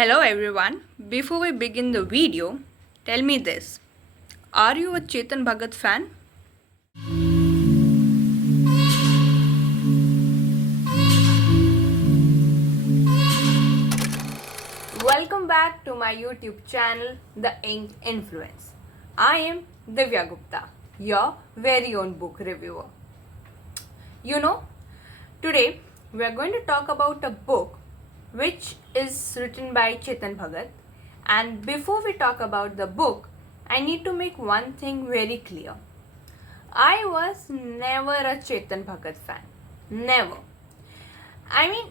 Hello everyone. Before we begin the video, tell me this. Are you a Chetan Bhagat fan? Welcome back to my YouTube channel, The Ink Influence. I am Divya Gupta, your very own book reviewer. You know, today we are going to talk about a book which is written by Chetan Bhagat. And before we talk about the book, I need to make one thing very clear. I was never a Chetan Bhagat fan. Never. I mean,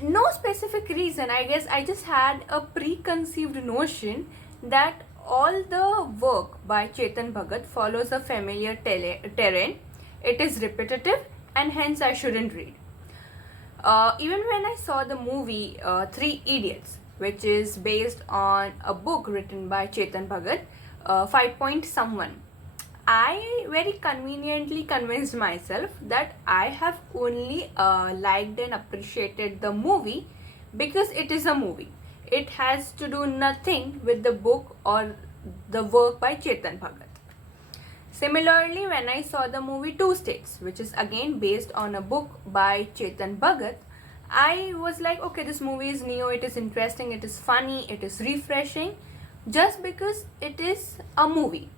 no specific reason. I guess I just had a preconceived notion that all the work by Chetan Bhagat follows a familiar terrain. It is repetitive and hence I shouldn't read. Even when I saw the movie Three Idiots, which is based on a book written by Chetan Bhagat, 5 Point Someone, I very conveniently convinced myself that I have only liked and appreciated the movie because it is a movie. It has to do nothing with the book or the work by Chetan Bhagat. Similarly, when I saw the movie Two States, which is again based on a book by Chetan Bhagat, I was like, okay, this movie is new, it is interesting, it is funny, it is refreshing, just because it is a movie.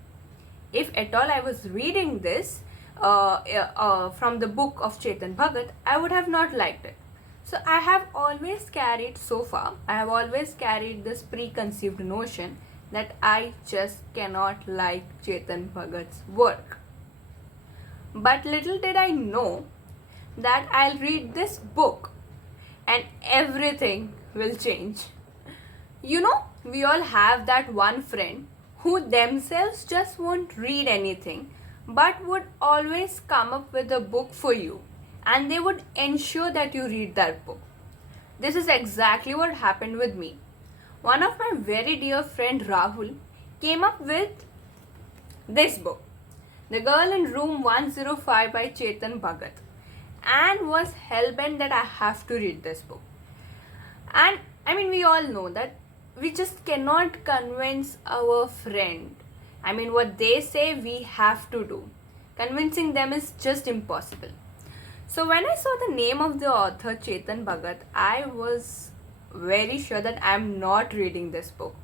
If at all I was reading this from the book of Chetan Bhagat, I would have not liked it. So I have always carried this preconceived notion that I just cannot like Chetan Bhagat's work. But little did I know that I'll read this book and everything will change. You know, we all have that one friend who themselves just won't read anything but would always come up with a book for you and they would ensure that you read that book. This is exactly what happened with me. One of my very dear friend Rahul came up with this book, The Girl in Room 105 by Chetan Bhagat, and was hellbent that I have to read this book. And I mean, we all know that we just cannot convince our friend. I mean, what they say we have to do. Convincing them is just impossible. So when I saw the name of the author Chetan Bhagat, I was very sure that I am not reading this book.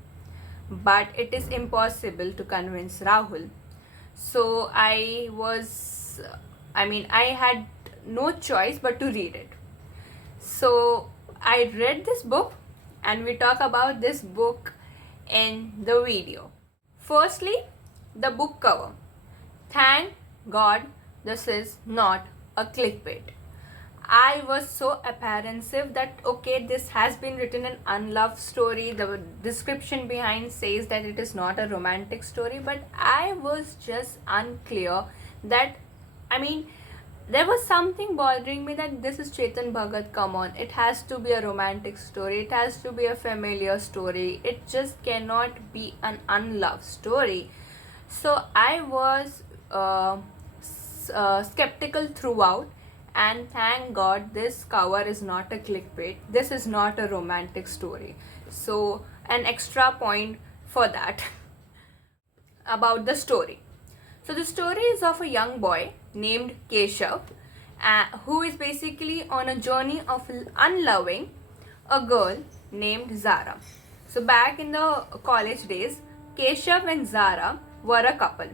But it is impossible to convince Rahul. So I had no choice but to read it. So I read this book and we talk about this book in the video. Firstly, the book cover. Thank God this is not a clickbait. I was so apprehensive that okay, this has been written an unloved story. The description behind says that it is not a romantic story, but I was just unclear that, there was something bothering me that this is Chetan Bhagat, come on, it has to be a romantic story, it has to be a familiar story, it just cannot be an unloved story. So I was skeptical throughout, and thank God this cover is not a clickbait, this is not a romantic story. So an extra point for that. About the story. So the story is of a young boy named Keshav who is basically on a journey of unloving a girl named Zara. So back in the college days, Keshav and Zara were a couple.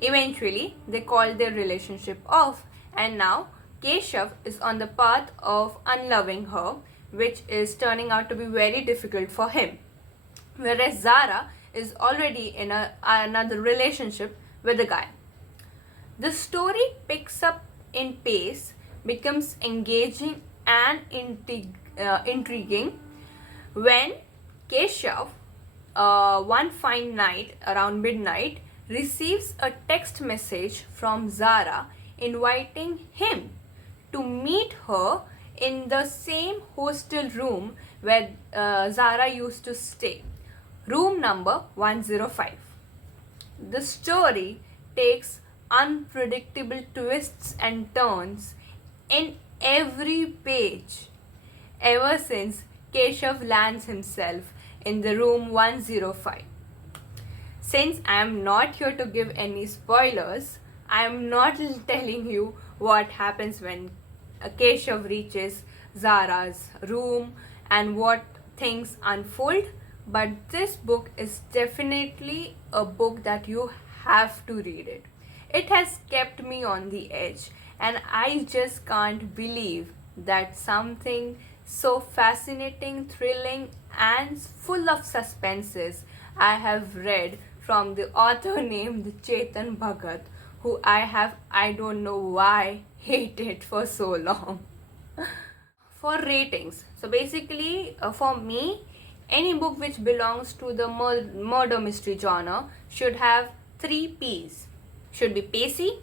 Eventually, they called their relationship off, and now Keshav is on the path of unloving her, which is turning out to be very difficult for him. Whereas Zara is already in another relationship with a guy. The story picks up in pace, becomes engaging and intriguing when Keshav, one fine night around midnight, receives a text message from Zara inviting him to meet her in the same hostel room where Zara used to stay, room number 105. The story takes unpredictable twists and turns in every page ever since Keshav lands himself in the room 105. Since I am not here to give any spoilers, I am not telling you what happens when Keshav reaches Zara's room and what things unfold, but this book is definitely a book that you have to read it. It has kept me on the edge, and I just can't believe that something so fascinating, thrilling, and full of suspenses I have read from the author named Chetan Bhagat, who I don't know why, hated for so long. For ratings, so basically, for me, any book which belongs to the murder mystery genre should have 3 P's. Should be pacey,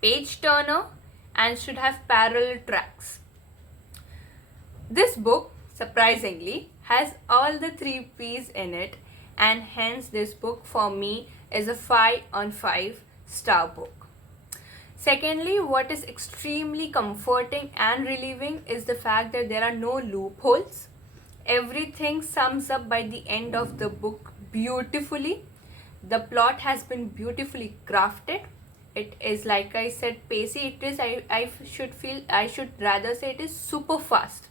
page turner, and should have parallel tracks. This book, surprisingly, has all the 3 P's in it, and hence this book for me is a 5 on 5 star book. Secondly, what is extremely comforting and relieving is the fact that there are no loopholes. Everything sums up by the end of the book beautifully. The plot has been beautifully crafted. It is, like I said, pacey. I should rather say it is super fast.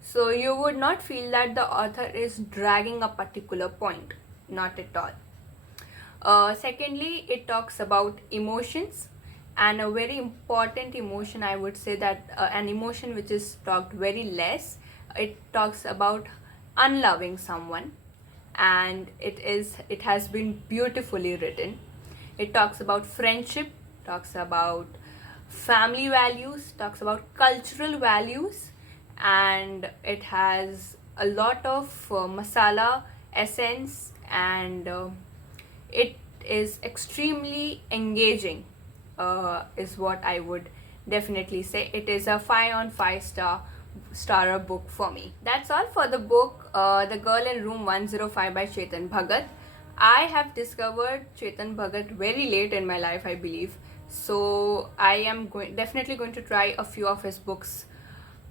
So you would not feel that the author is dragging a particular point. Not at all. Secondly, it talks about emotions, and a very important emotion, I would say that an emotion which is talked very less. It talks about unloving someone, and it has been beautifully written. It talks about friendship, talks about family values, talks about cultural values, and it has a lot of masala essence, and it is extremely engaging, is what I would definitely say. It is a 5 on 5 star book for me. That's all for the book The Girl in Room 105 by Chetan Bhagat. I have discovered Chetan Bhagat very late in my life, I believe. So I am definitely going to try a few of his books,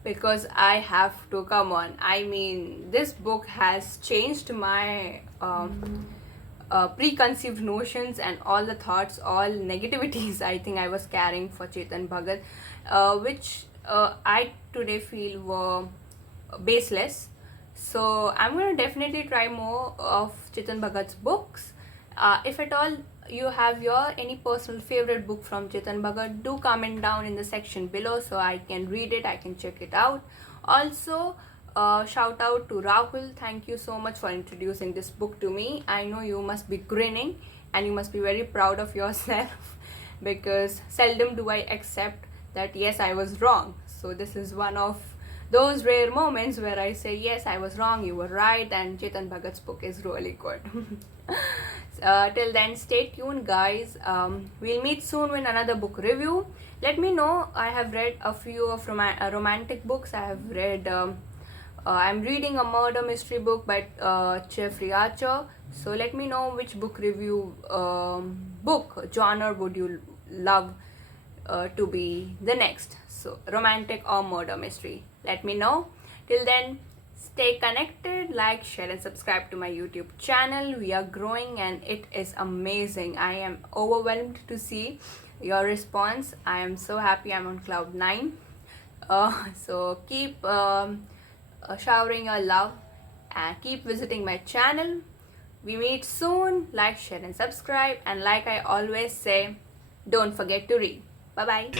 because I have to. Come on. I mean, this book has changed my preconceived notions and all the thoughts, all negativities I think I was carrying for Chetan Bhagat, which I today feel were baseless. So I'm going to definitely try more of Chetan Bhagat's books. If at all you have your any personal favorite book from Chetan Bhagat, do comment down in the section below so I can read it, I can check it out. Also, shout out to Rahul. Thank you so much for introducing this book to me. I know you must be grinning and you must be very proud of yourself because seldom do I accept that yes, I was wrong. So this is one of those rare moments where I say yes, I was wrong, you were right, and Chetan Bhagat's book is really good. Till then, stay tuned, guys. We'll meet soon with another book review. Let me know. I have read a few of romantic books. I have read I'm reading a murder mystery book by Jeffrey Archer. So let me know which book review book genre would you love to be the next. So romantic or murder mystery. Let me know. Till then, stay connected, like, share and subscribe to my YouTube channel. We are growing and it is amazing. I am overwhelmed to see your response. I am so happy. I'm on cloud 9. So keep showering your love and keep visiting my channel. We meet soon. Like, share and subscribe, and like I always say, don't forget to read. Bye bye.